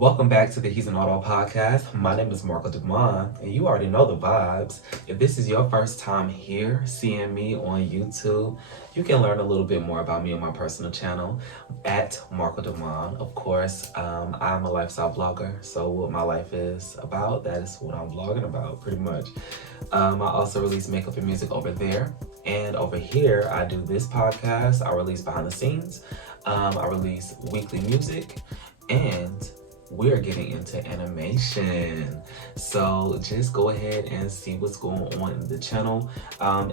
Welcome back to the He's an Auto podcast. My name is Marcco and you already know the vibes. If this is your first time here seeing me on YouTube, you can learn a little bit more about me on my personal channel at Marcco. Of course, I'm a lifestyle vlogger, so what my life is about, that is what I'm vlogging about pretty much. I also release makeup and music over there, and over here I do this podcast. I release behind the scenes, I release weekly music, and we're getting into animation. So just go ahead and see what's going on in the channel.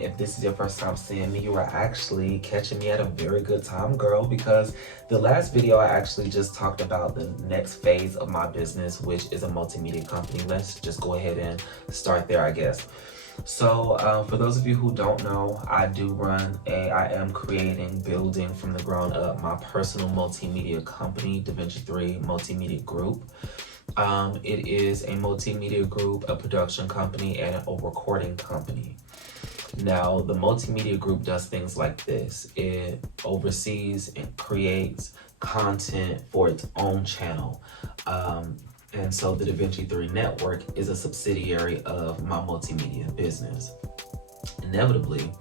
If this is your first time seeing me, you are actually catching me at a very good time, girl, because the last video I actually just talked about the next phase of my business, which is a multimedia company. Let's just go ahead and start there, I guess. So for those of you who don't know, I am creating, building from the ground up my personal multimedia company, DaVinci 3 Multimedia Group. It is a multimedia group, a production company, and a recording company. Now, the Multimedia Group does things like this. It oversees and creates content for its own channel. And so the DaVinci 3 network is a subsidiary of my multimedia business. Inevitably,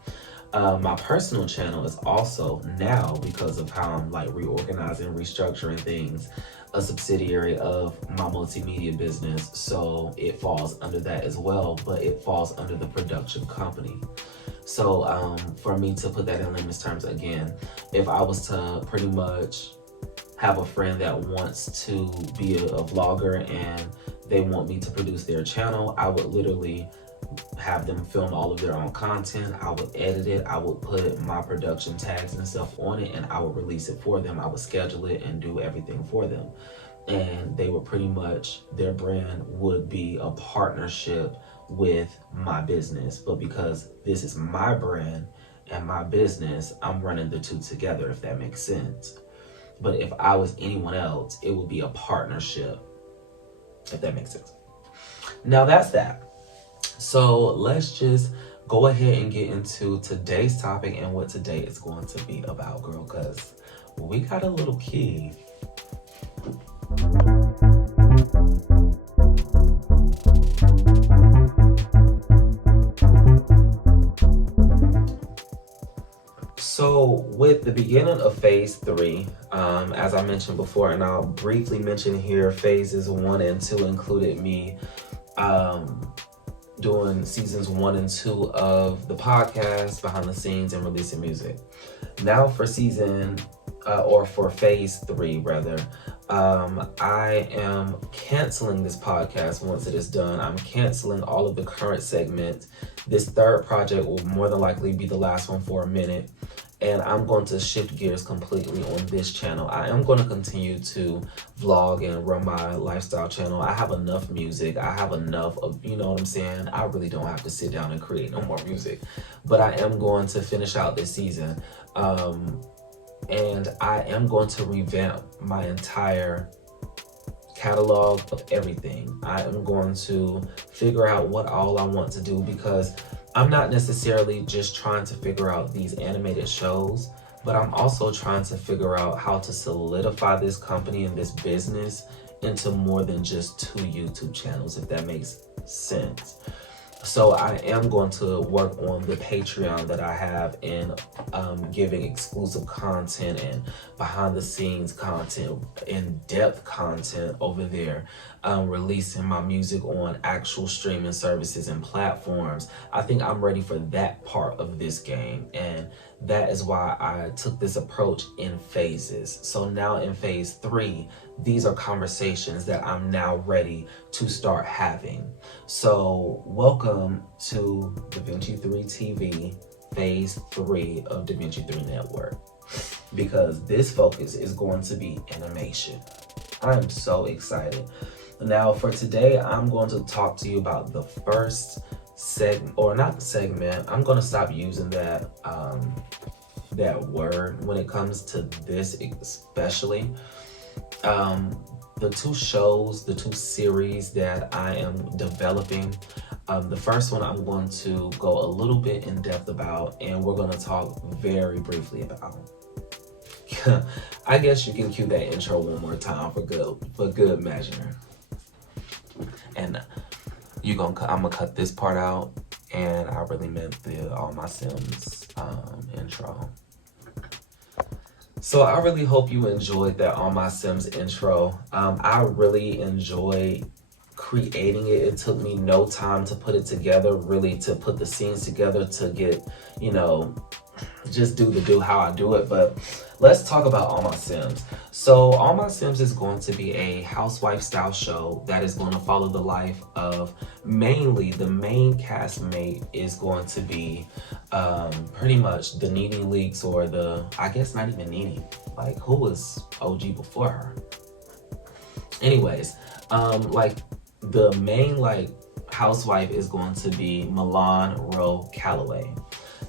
my personal channel is also now, because of how I'm like reorganizing, restructuring things, a subsidiary of my multimedia business. So it falls under that as well, but it falls under the production company. So for me to put that in layman's terms again, if I was to pretty much have a friend that wants to be a vlogger and they want me to produce their channel, I would literally have them film all of their own content. I would edit it. I would put my production tags and stuff on it, and I would release it for them. I would schedule it and do everything for them. And they would pretty much, their brand would be a partnership with my business. But because this is my brand and my business, I'm running the two together, if that makes sense. But if I was anyone else, it would be a partnership, if that makes sense. Now that's that. So let's just go ahead and get into today's topic and what today is going to be about, girl, because we got a little key. So with the beginning of phase 3, as I mentioned before, and I'll briefly mention here, phases 1 and 2 included me doing seasons 1 and 2 of the podcast, behind the scenes, and releasing music. Now for for phase 3 rather, I am canceling this podcast once it is done. I'm canceling all of the current segments. This third project will more than likely be the last one for a minute. And I'm going to shift gears completely on this channel. I am going to continue to vlog and run my lifestyle channel. I have enough music. I have enough of, you know what I'm saying? I really don't have to sit down and create no more music. But I am going to finish out this season. And I am going to revamp my entire catalog of everything. I am going to figure out what all I want to do, because I'm not necessarily just trying to figure out these animated shows, but I'm also trying to figure out how to solidify this company and this business into more than just 2 YouTube channels, if that makes sense. So I am going to work on the Patreon that I have and giving exclusive content and behind the scenes content, in-depth content over there, releasing my music on actual streaming services and platforms. I think I'm ready for that part of this game, and that is why I took this approach in phases. So now in phase 3, these are conversations that I'm now ready to start having. So welcome to DaVinci 3 TV, phase 3 of DaVinci 3 Network, because this focus is going to be animation. I am so excited. Now for today, I'm going to talk to you about the first segment, or not segment. I'm going to stop using that word when it comes to this, especially. The 2 shows, the 2 series that I am developing. The first one I'm going to go a little bit in depth about, and we're going to talk very briefly about. I guess you can cue that intro one more time for good measure. And I'm gonna cut this part out, and I really meant the All My Sims intro. So I really hope you enjoyed that All My Sims intro. I really enjoyed creating it. It took me no time to put it together, really to put the scenes together, to get, just do how I do it. But let's talk about All My Sims. So All My Sims is going to be a housewife style show that is going to follow the life of, mainly the main castmate is going to be pretty much the Nene Leakes, or I guess not even Nene, like who was OG before her. Anyways, like the main housewife is going to be Milan Rowe Calloway.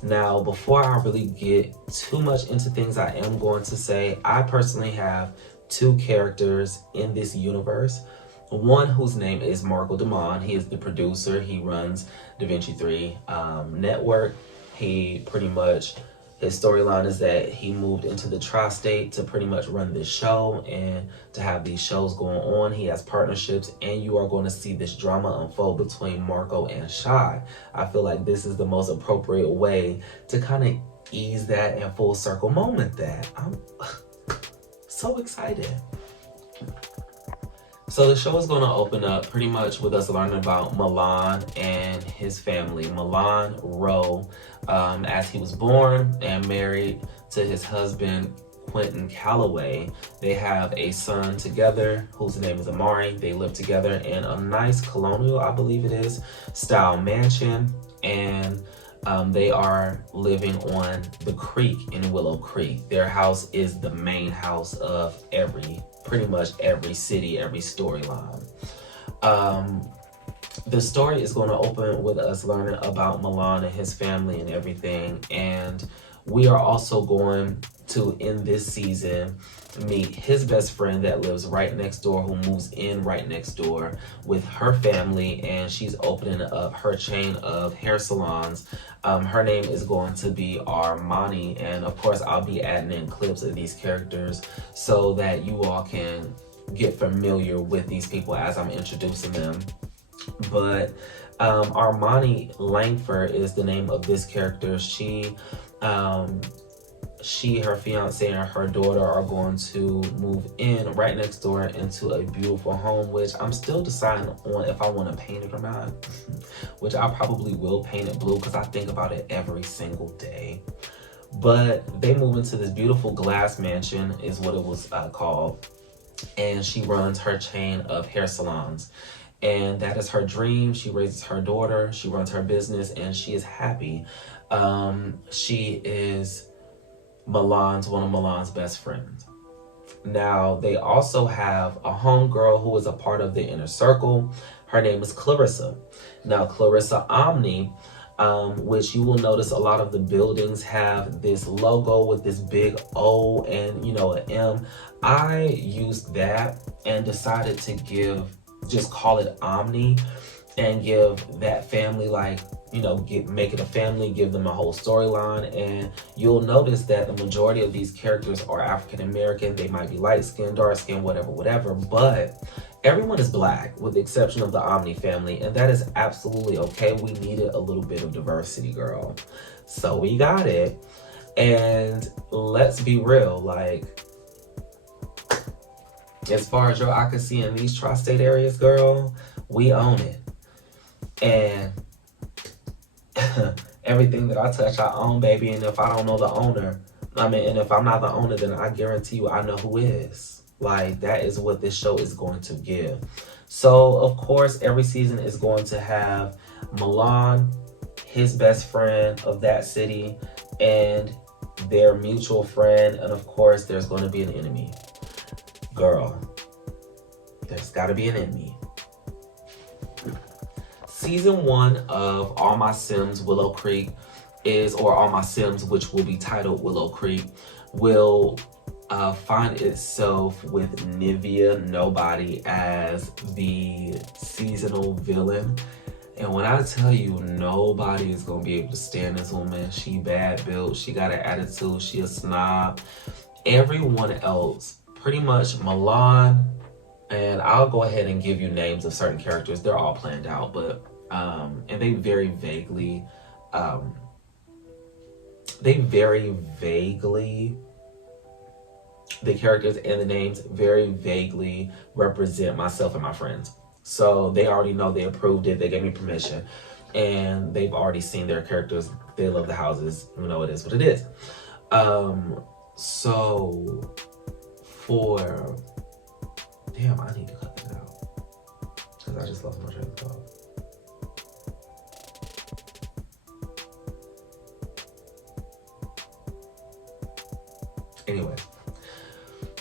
Now, before I really get too much into things I am going to say, I personally have 2 characters in this universe. One whose name is Marcco. He is the producer. He runs DaVinci 3 Network. He pretty much, his storyline is that he moved into the tri-state to pretty much run this show and to have these shows going on. He has partnerships, and you are going to see this drama unfold between Marcco and Shy. I feel like this is the most appropriate way to kind of ease that and full circle moment that. I'm so excited. So the show is going to open up pretty much with us learning about Milan and his family. Milan Rowe, as he was born and married to his husband, Quentin Calloway. They have a son together whose name is Amari. They live together in a nice colonial, I believe it is, style mansion. And they are living on the creek in Willow Creek. Their house is the main house of pretty much every city, every storyline. The story is going to open with us learning about Milan and his family and everything. And we are also going to, in this season, meet his best friend that lives right next door, who moves in right next door with her family, and she's opening up her chain of hair salons. Her name is going to be Armani, and of course I'll be adding in clips of these characters so that you all can get familiar with these people as I'm introducing them. But Armani Langford is the name of this character. Her fiance and her daughter are going to move in right next door into a beautiful home, which I'm still deciding on if I want to paint it or not, which I probably will paint it blue because I think about it every single day. But they move into this beautiful glass mansion is what it was called, and she runs her chain of hair salons. And that is her dream. She raises her daughter, she runs her business, and she is happy. She is one of Milan's best friends. Now, they also have a homegirl who is a part of the inner circle. Her name is Clarissa. Now, Clarissa Omni, which you will notice a lot of the buildings have this logo with this big O and, an M. I used that and decided to just call it Omni. and give that family, like, you know, make it a family, give them a whole storyline. And you'll notice that the majority of these characters are African American. They might be light skinned, dark skinned, whatever, but everyone is black with the exception of the Omni family, and that is absolutely okay. We needed a little bit of diversity, girl. So we got it. And let's be real, like, as far as your accuracy in these tri-state areas, girl, we own it. And everything that I touch, I own, baby. And if I don't know the owner, and if I'm not the owner, then I guarantee you I know who is. Like, that is what this show is going to give. So, of course, every season is going to have Milan, his best friend of that city, and their mutual friend. And, of course, there's going to be an enemy. Girl, there's got to be an enemy. Season 1 of All My Sims Willow Creek or All My Sims, which will be titled Willow Creek, will find itself with Nivea Nobody as the seasonal villain. And when I tell you, nobody is going to be able to stand this woman. She bad built, she got an attitude, she a snob. Everyone else, pretty much Milan, and I'll go ahead and give you names of certain characters. They're all planned out, but and they very vaguely the characters and the names very vaguely represent myself and my friends. So they already know, they approved it, they gave me permission, and they've already seen their characters. They love the houses, you know, it is what it is. So for damn, I need to cut that out because I just lost my train of thought. Anyway,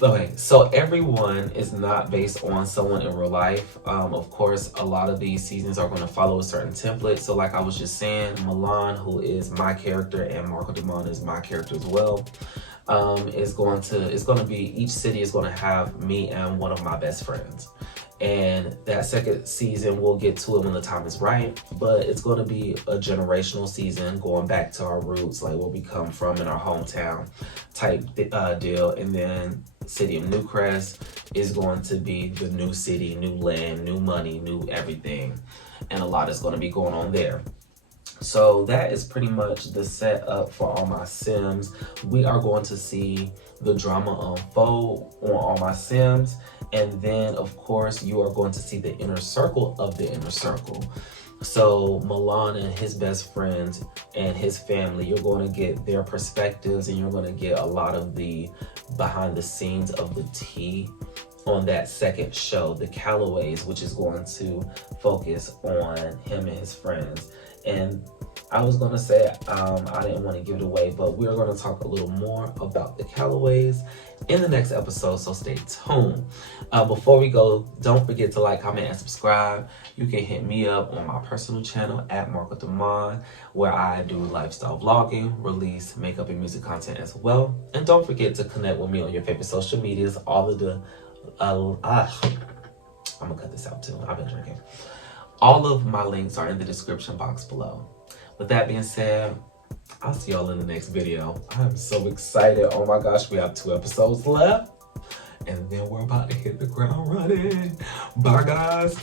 okay, so everyone is not based on someone in real life. Of course, a lot of these seasons are going to follow a certain template. So like I was just saying, Milan, who is my character, and Marcco Dumont is my character as well, it's going to be, each city is going to have me and one of my best friends. And that second season, we'll get to it when the time is right, but it's going to be a generational season, going back to our roots, like where we come from in our hometown type deal. And then city of Newcrest is going to be the new city, new land, new money, new everything. And a lot is going to be going on there. So that is pretty much the setup for All My Sims. We are going to see the drama unfold on All My Sims. And then, of course, you are going to see the inner circle of the inner circle. So Milan and his best friends and his family, you're going to get their perspectives, and you're going to get a lot of the behind the scenes of the tea on that second show, The Callaways, which is going to focus on him and his friends. And I was going to say, I didn't want to give it away, but we're going to talk a little more about The Callaways in the next episode, so stay tuned. Before we go, don't forget to like, comment, and subscribe. You can hit me up on my personal channel at Marcco Dumont, where I do lifestyle vlogging, release makeup and music content as well. And don't forget to connect with me on your favorite social medias. All of the I'm gonna cut this out too. I've been drinking. All of my links are in the description box below. With that being said, I'll see y'all in the next video. I'm so excited. Oh my gosh, we have 2 episodes left. And then we're about to hit the ground running. Bye, guys.